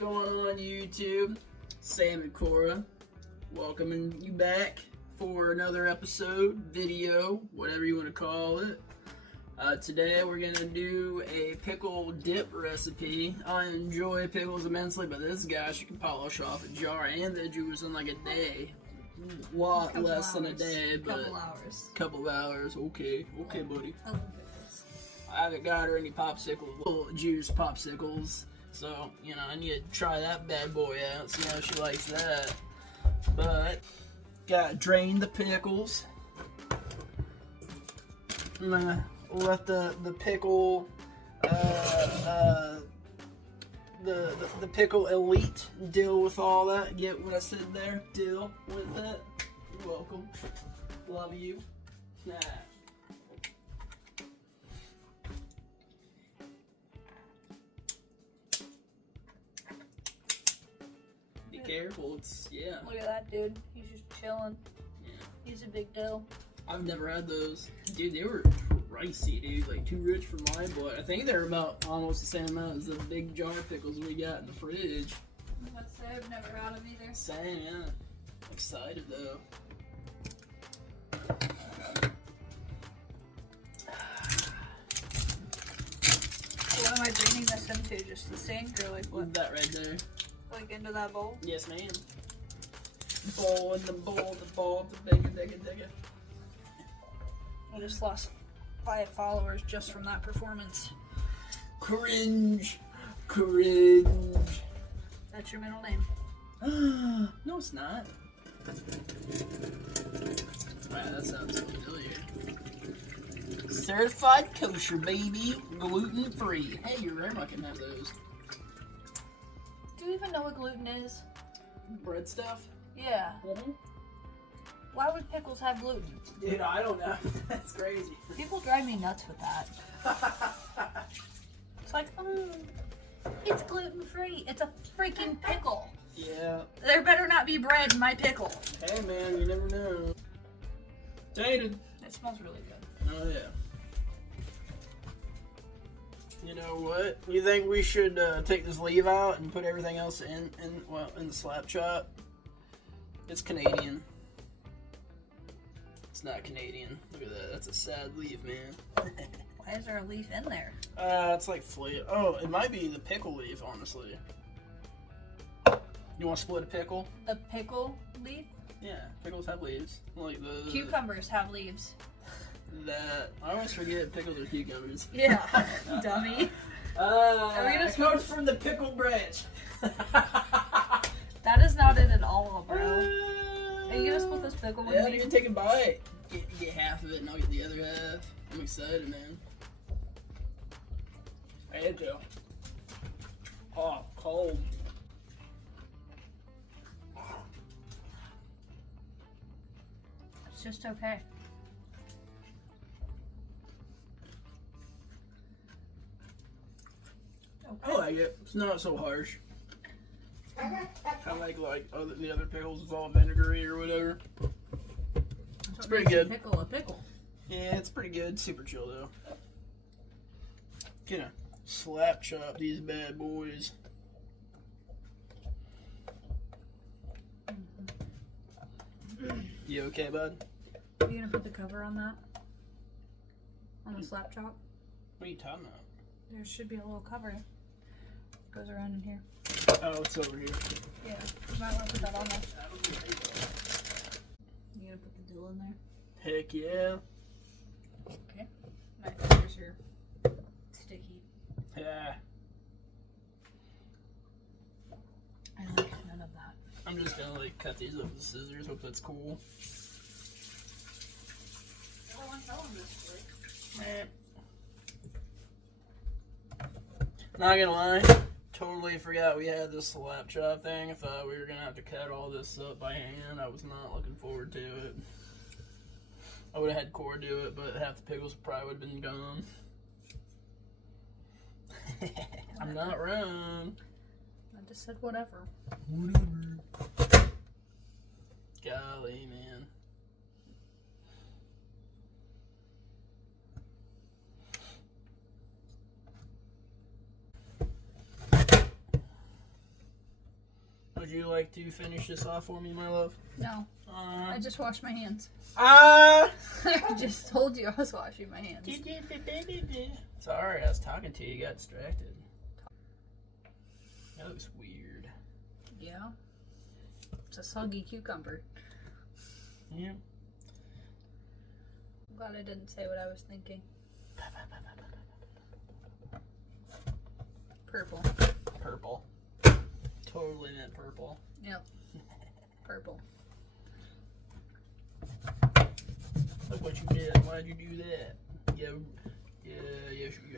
going on YouTube? Sam and Cora welcoming you back for another episode, video, whatever you want to call it. Today we're going to do a pickle dip recipe. I enjoy pickles immensely, but this gosh, you can polish off a jar and the juice in like a day. A lot less than a day, but couple of hours. Okay, buddy. I love pickles. I haven't got her any popsicles, juice popsicles, so, you know, I need to try that bad boy out, see how she likes that. But, gotta drain the pickles. I'm gonna let the pickle, the pickle elite deal with all that. Get what I said there? Deal with it. You're welcome. Love you. Nah. Be careful, it's, yeah. Look at that dude. He's just chilling. Yeah. He's a big deal. I've never had those. Dude, they were pricey, dude. Like, too rich for my blood. I think they're about almost the same amount as the big jar pickles we got in the fridge. Let's say I've never had them either. Same, yeah. Excited, though. What am I draining this into? Just the sink or like what? That right there. Like into that bowl? Yes, ma'am. Bowl in the bowl, the digga. I just lost 5 followers just from that performance. Cringe. That's your middle name. No, it's not. Wow, that sounds familiar. Certified kosher, baby. Gluten free. Hey, your grandma can have those. Do you even know what gluten is? Bread stuff? Yeah. Mm-hmm. Why would pickles have gluten? Dude, I don't know. That's crazy. People drive me nuts with that. It's like, it's gluten free. It's a freaking pickle. Yeah. There better not be bread in my pickle. Hey, man, you never know. Dated. It smells really good. Oh, yeah. You know what? You think we should take this leaf out and put everything else in the slap chop? It's Canadian. It's not Canadian. Look at that. That's a sad leaf, man. Why is there a leaf in there? It's like flavor. Oh, it might be the pickle leaf, honestly. You want to split a pickle? The pickle leaf? Yeah, pickles have leaves. Like the Cucumbers have leaves. That I always forget pickles are cucumbers. Yeah, dummy. It comes from the pickle branch. That is not it at all, bro. Are you gonna split this pickle with Yeah, me? you can take a bite. Get half of it and I'll get the other half. I'm excited, man. I had to. Oh, cold. It's just okay. I like it. It's not so harsh. I like the other pickles with all vinegary or whatever. It's pretty good. A pickle. Yeah, it's pretty good. Super chill though. Gonna slap chop these bad boys. You okay, bud? Are you gonna put the cover on that? On the slap chop? What are you talking about? There should be a little cover. Goes around in here. Oh, it's over here. Yeah, you might want to put that on there. You gonna put the dill in there? Heck yeah. Okay. My fingers are sticky. Yeah. I like none of that. I'm just gonna like cut these up with the scissors. Hope that's cool. Everyone's telling this story. Not gonna lie, totally forgot we had this slap chop thing. I thought we were gonna have to cut all this up by hand. I was not looking forward to it. I would have had Cora do it, but half the pickles probably would have been gone. I'm not wrong. I just said whatever. Whatever. Golly, man. Would you like to finish this off for me, my love? No. I just washed my hands. Ah! I just told you I was washing my hands. Sorry, I was talking to you. Got distracted. That looks weird. Yeah. It's a soggy cucumber. Yeah. I'm glad I didn't say what I was thinking. Purple. Purple. Totally meant purple. Yep. Purple. Look what you did. Why'd you do that? You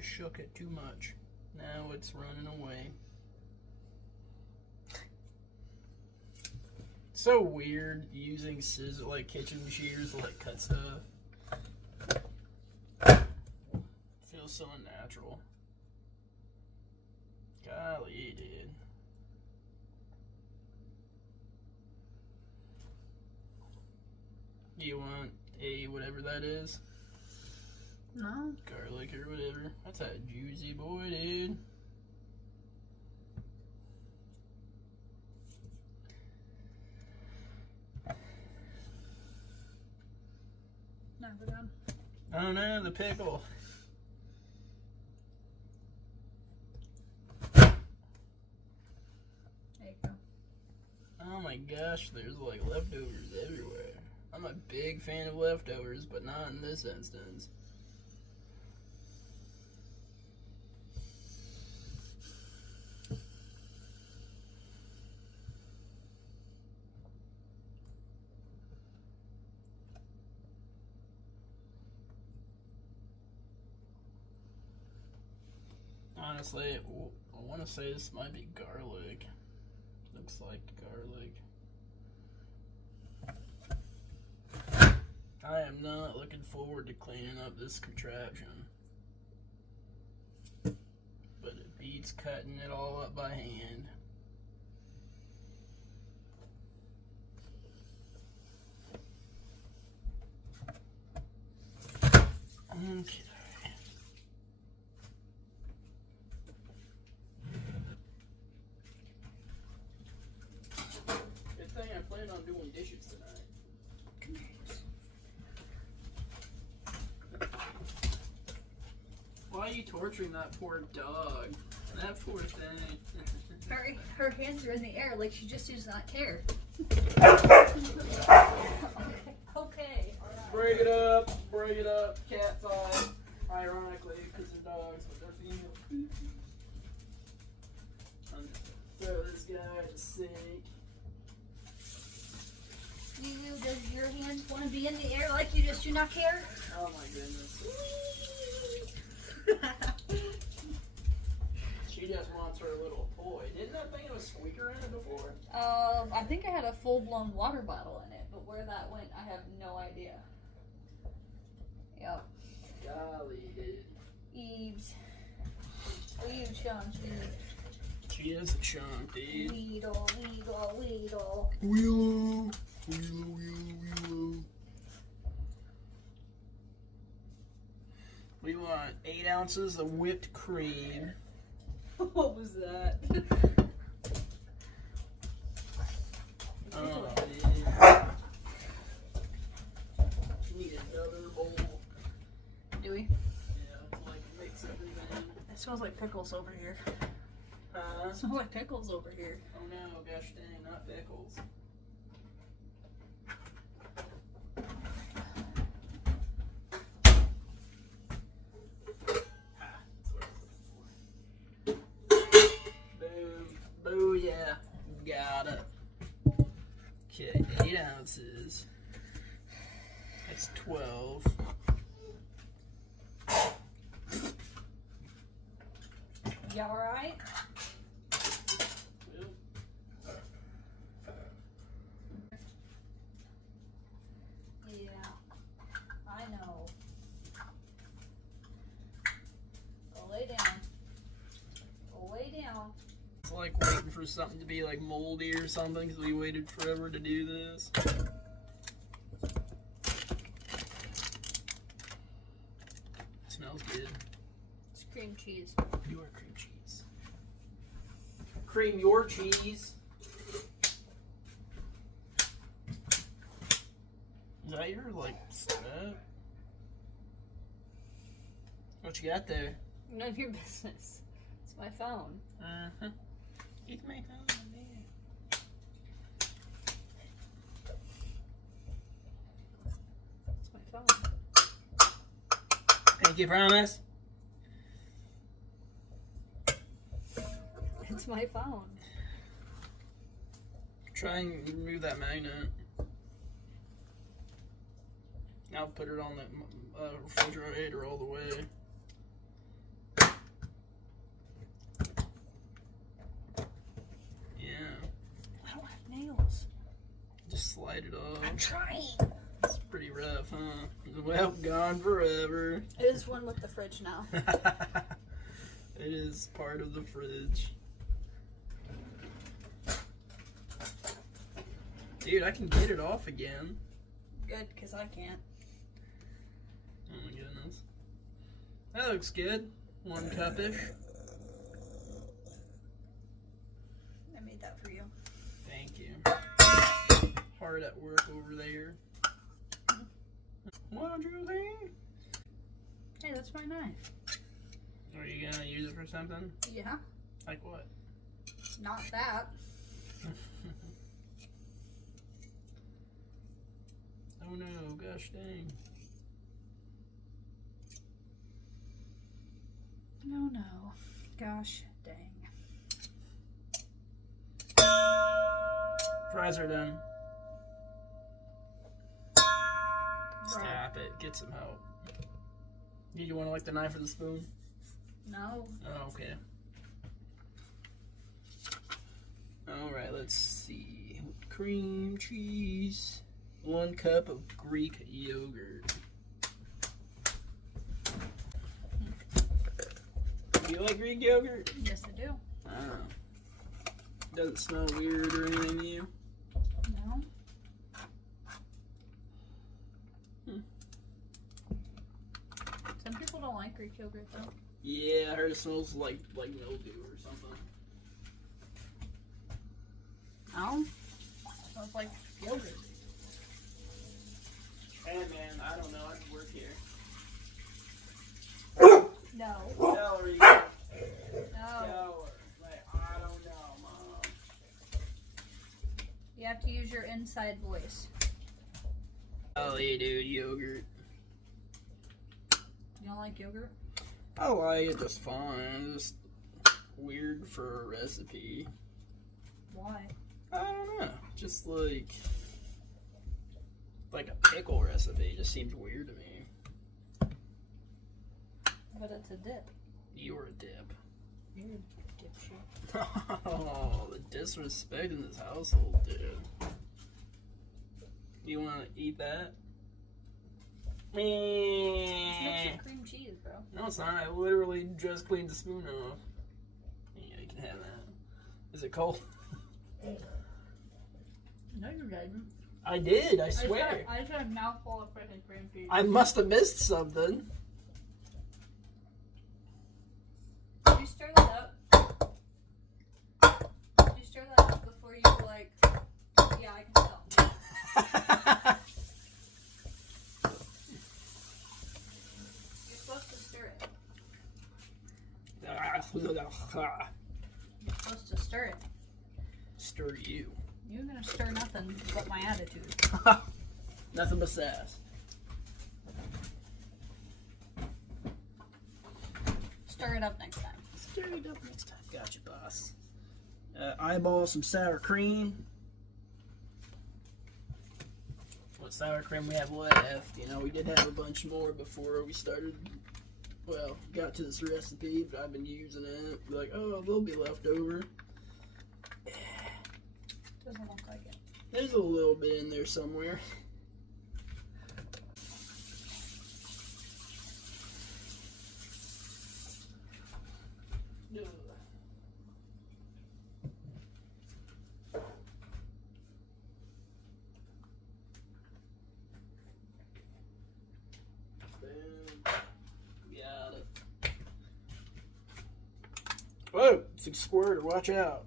shook it too much. Now it's running away. So weird using scissors, like kitchen shears, to like cut stuff. Feels so unnatural. Golly, dude. Do you want a whatever that is? No. Garlic or whatever. That's a juicy boy, dude. Never done. I don't know, the pickle. There you go. Oh my gosh, there's like leftovers everywhere. I'm a big fan of leftovers, but not in this instance. Honestly, I want to say this might be garlic. Looks like garlic. I am not looking forward to cleaning up this contraption. But it beats cutting it all up by hand. Okay. Good thing I plan on doing dishes tonight. Why are you torturing that poor dog? That poor thing. Her hands are in the air like she just does not care. Okay. Break it up, cat fight. Ironically, because they're dogs, but they're female. I'm just gonna throw this guy at the sink. Does your hands want to be in the air like you just do not care? Oh my goodness. She just wants her little toy. Didn't that thing have a squeaker in it before? I think I had a full-blown water bottle in it, but where that went, I have no idea. Yep. Golly, dude. Eves. Eves, Sean. She is a chunk, dude. Weedle. Wheelo. We want 8 ounces of whipped cream. What was that? Oh, man. We need another bowl. Do we? Yeah, like mix everything. It smells like pickles over here. Huh? It smells like pickles over here. Oh no, gosh dang, not pickles. Booyah. Got it. Okay, 8 ounces. That's 12. You alright? Yeah, I know. Go lay down. Go lay down. It's like waiting for something to be like moldy or something because we waited forever to do this. Smells good. It's cream cheese. Your cream cheese. Cream your cheese. Is that your, like, step? What you got there? None of your business. It's my phone. Uh-huh. It's my phone, yeah. It's my phone. Pinky promise? It's my phone. Try and remove that magnet. I'll put it on the refrigerator all the way. Yeah. I don't have nails. Just slide it off. I'm trying. It's pretty rough, huh? Well, gone forever. It is one with the fridge now. It is part of the fridge. Dude, I can get it off again. Good, because I can't. Oh my goodness. That looks good. 1 cup-ish. I made that for you. Thank you. Hard at work over there. What'd you think? Hey, that's my knife. Are you gonna use it for something? Yeah. Like what? Not that. Oh no, gosh dang. No, no. Gosh dang. Fries are done. Bro. Stop it. Get some help. Did you want to like the knife or the spoon? No. Oh, okay. Alright, let's see. Whipped cream, cheese, 1 cup of Greek yogurt. Do you like Greek yogurt? Yes, I do. Doesn't smell weird or anything to you? No. Some people don't like Greek yogurt though. Yeah, I heard it smells like mildew or something. No. It smells like yogurt. Hey man, I don't know. I just work here. No. Tell her you. No. Tell her. Like, I don't know, Mom. You have to use your inside voice. Oh, yeah, dude, yogurt. You don't like yogurt? I like it just fine. It's just weird for a recipe. Why? I don't know. Just like a pickle recipe just seems weird to me. But it's a dip. You're a dip. You're a dipshit. Oh, the disrespect in this household, dude. You want to eat that? It's mixed with cream cheese, bro. No, it's not. I literally just cleaned the spoon off. Yeah, you can have that. Is it cold? No, you didn't. I did, I swear. I just had a mouthful of freaking cream cheese. I must have missed something. Did you stir that up? Did you stir that up before you were like, yeah, I can tell. You're supposed to stir it. You're supposed to stir it. Stir you. You're gonna stir nothing but my attitude. Nothing but sass. Stir it up next time. Stir it up next time. Gotcha, boss. Eyeball some sour cream. What sour cream we have left? You know, we did have a bunch more before we started. Well, got to this recipe, but I've been using it. Be like, oh, they'll be left over. Doesn't look like it. There's a little bit in there somewhere. Got it. Whoa, it's a squirter, watch out.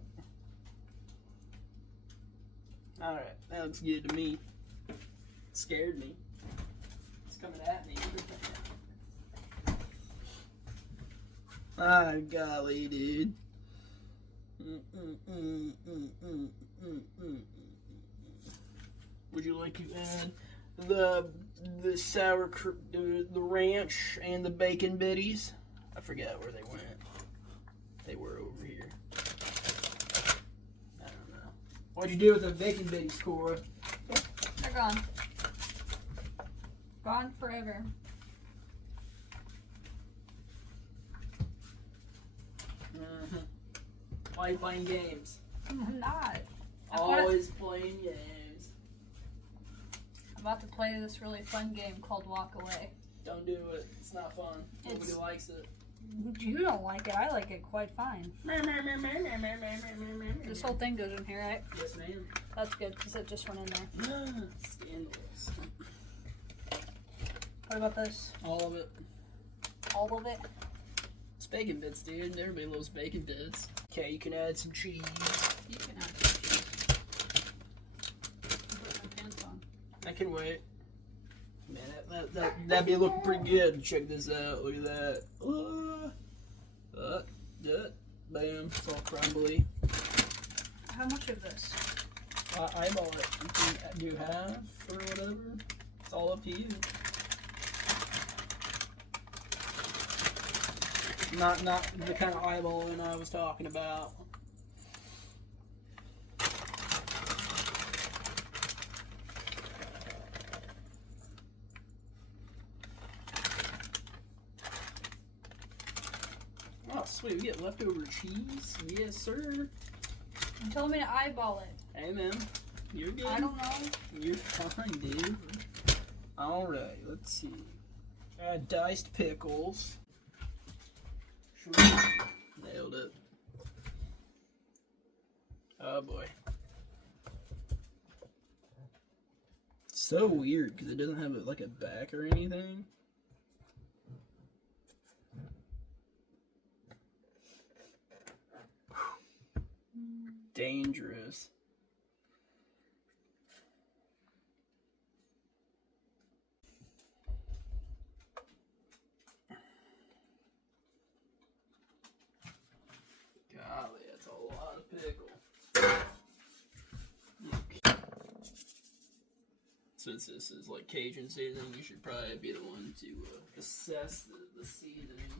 Alright, that looks good to me. Scared me. It's coming at me. Ah, golly, dude. Would you like to add the sour the ranch and the bacon bitties? I forget where they went. They were over here. I don't know. What'd you do with the bacon bitties, Cora? They're gone. Gone forever. Why are you playing games? I'm not. Always playing games. I'm about to play this really fun game called Walk Away. Don't do it. It's not fun. Nobody likes it. You don't like it. I like it quite fine. This whole thing goes in here, right? Yes, ma'am. That's good because it just went in there. Scandalous. What about this? All of it. All of it? It's bacon bits, dude. Everybody loves bacon bits. Okay, you can add some cheese. You can add some cheese. Put my pants on. I can wait. Man, that'd be looking pretty good. Check this out. Look at that. Bam. It's all crumbly. How much of this? Eyeball it. You can do half or whatever. It's all up to you. Not the kind of eyeballing I was talking about. Oh, sweet. We get leftover cheese? Yes, sir. You told me to eyeball it. Hey, man. You're good. I don't know. You're fine, dude. Alright, let's see. Add diced pickles. Nailed it. Oh boy. So weird because it doesn't have like a back or anything. Dangerous. Golly, that's a lot of pickle. Okay. Since this is like Cajun seasoning, you should probably be the one to assess the seasoning.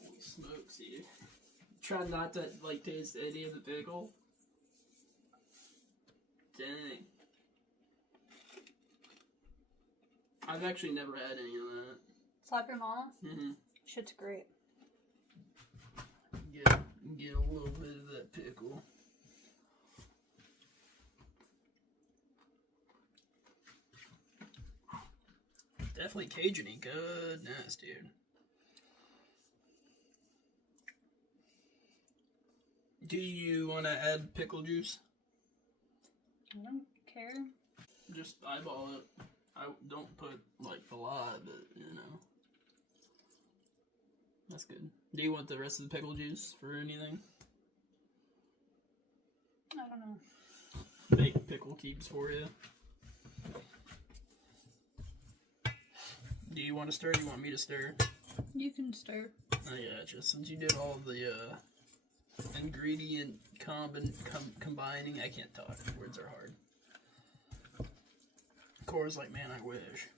Holy smokes, dude. Try not to like taste any of the pickle. Dang. I've actually never had any of that. Slap your mom? Mm-hmm. Shit's great. Get a little bit of that pickle. Definitely Cajun-y. Goodness, dude. Do you want to add pickle juice? I don't care. Just eyeball it. I don't put like a lot, but you know. That's good. Do you want the rest of the pickle juice for anything? I don't know. Make pickle cubes for you. Do you want to stir? Or do you want me to stir? You can stir. I gotcha. Since you did all of the ingredient combining, I can't talk. Words are hard. Cora's like, man, I wish.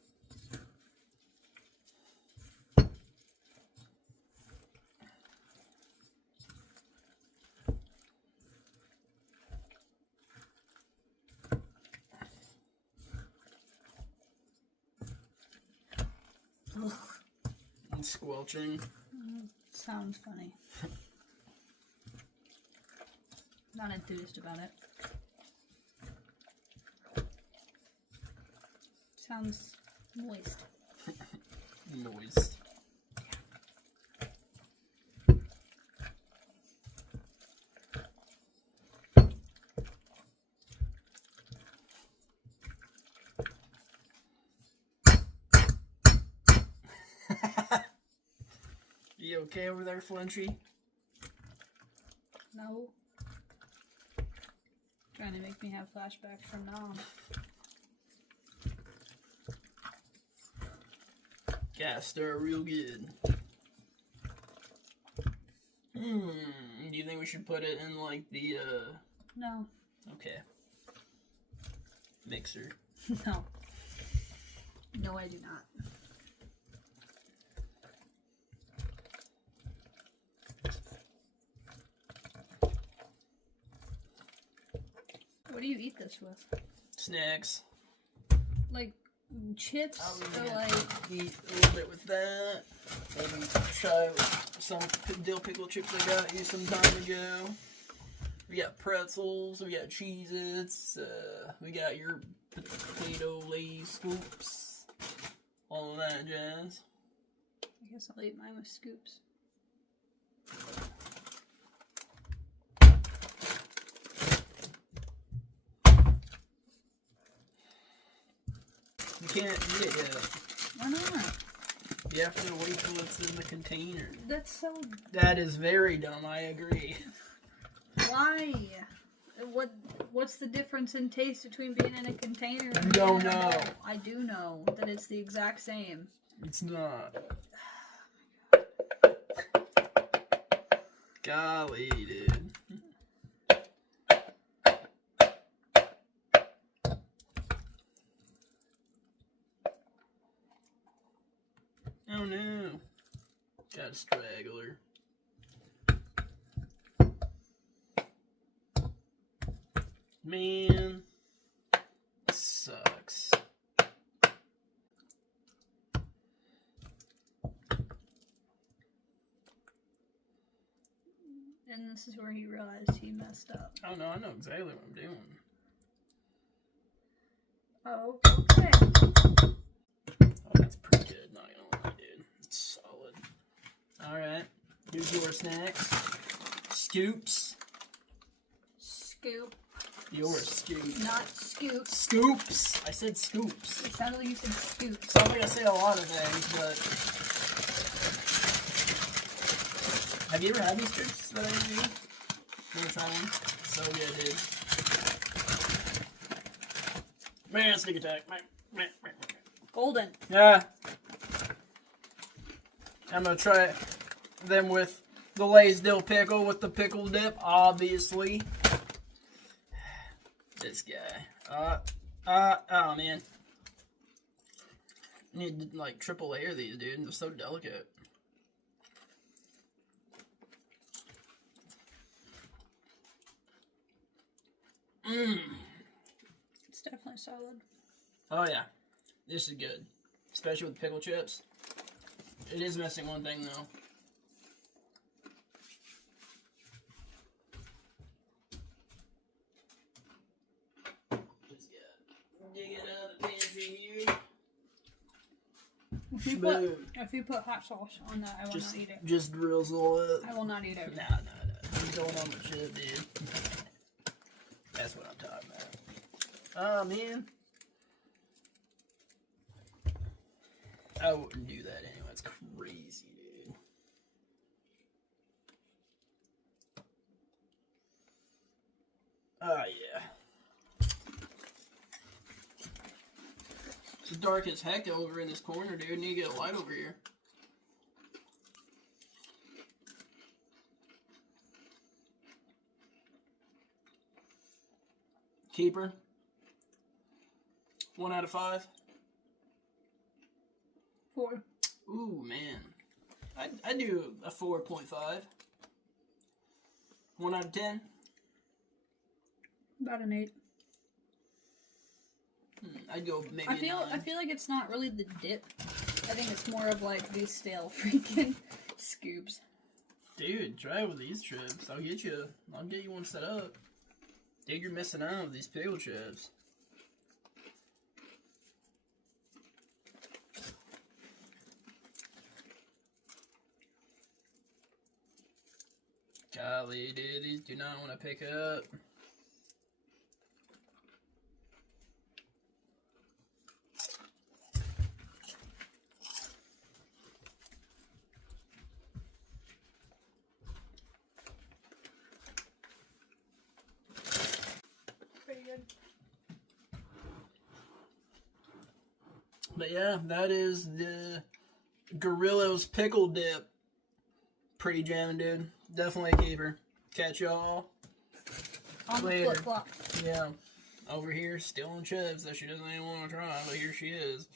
And squelching. Sounds funny. Not enthused about it. Sounds moist. Moist. okay over there, Flinchy? No. Trying to make me have flashbacks from now. Gotta stir real good. Do you think we should put it in like the No. Okay. Mixer. No. No, I do not. What do you eat this with? Snacks. Like chips or gonna like eat a little bit with that. Maybe try with some dill pickle chips I got you some time ago. We got pretzels, we got Cheez-Its, we got your potato Lay's scoops, all of that jazz. I guess I'll eat mine with scoops. You can't eat it yet. Why not? You have to wait till it's in the container. That's so... That is very dumb, I agree. Why? What's the difference in taste between being in a container and You being don't in a know. bowl? I do know that it's the exact same. It's not. Golly, dude. Oh no. Got a straggler. Man. Sucks. And this is where he realized he messed up. Oh no, I know exactly what I'm doing. Oh, okay. Oh, that's pretty good, not gonna lie, dude. It's solid. Alright. Here's your snacks. Scoops. Scoop. Your scoops. Not scoop. Scoops! I said scoops. It sounded like you said scoops. So I'm gonna say a lot of things, but... Have you ever had these chips that I do? You wanna try one? So good, dude. Man, sneak attack. Golden. Yeah. I'm gonna try them with the Lay's dill pickle with the pickle dip, obviously. This guy. Oh man. Need to like triple layer these, dude. They're so delicate. It's definitely solid. Oh yeah. This is good. Especially with pickle chips. It is missing one thing though. Just dig it out of the pantry here. If you put hot sauce on that, I will not eat it. Just drizzle it. I will not eat it. Nah. You don't on the chip, dude. That's what I'm talking about. Oh, man. I wouldn't do that anyway. It's crazy, dude. Oh, yeah. It's dark as heck over in this corner, dude. Need to get a light over here. Keeper. 1 out of 5. 4. Ooh, man. I do a 4.5. 1 out of 10. About an 8. I'd go maybe I feel like it's not really the dip. I think it's more of like these stale freaking scoops. Dude, try it with these chips. I'll get you one set up. Dude, you're missing out on these pickle chips. Golly, dude, these do not want to pick up. good. But yeah, that is the Grillos Pickle Dip. Pretty jamming, dude. Definitely a keeper. Catch y'all On later. the flip flop. Yeah. Over here, still on chips that she doesn't even want to try, but here she is.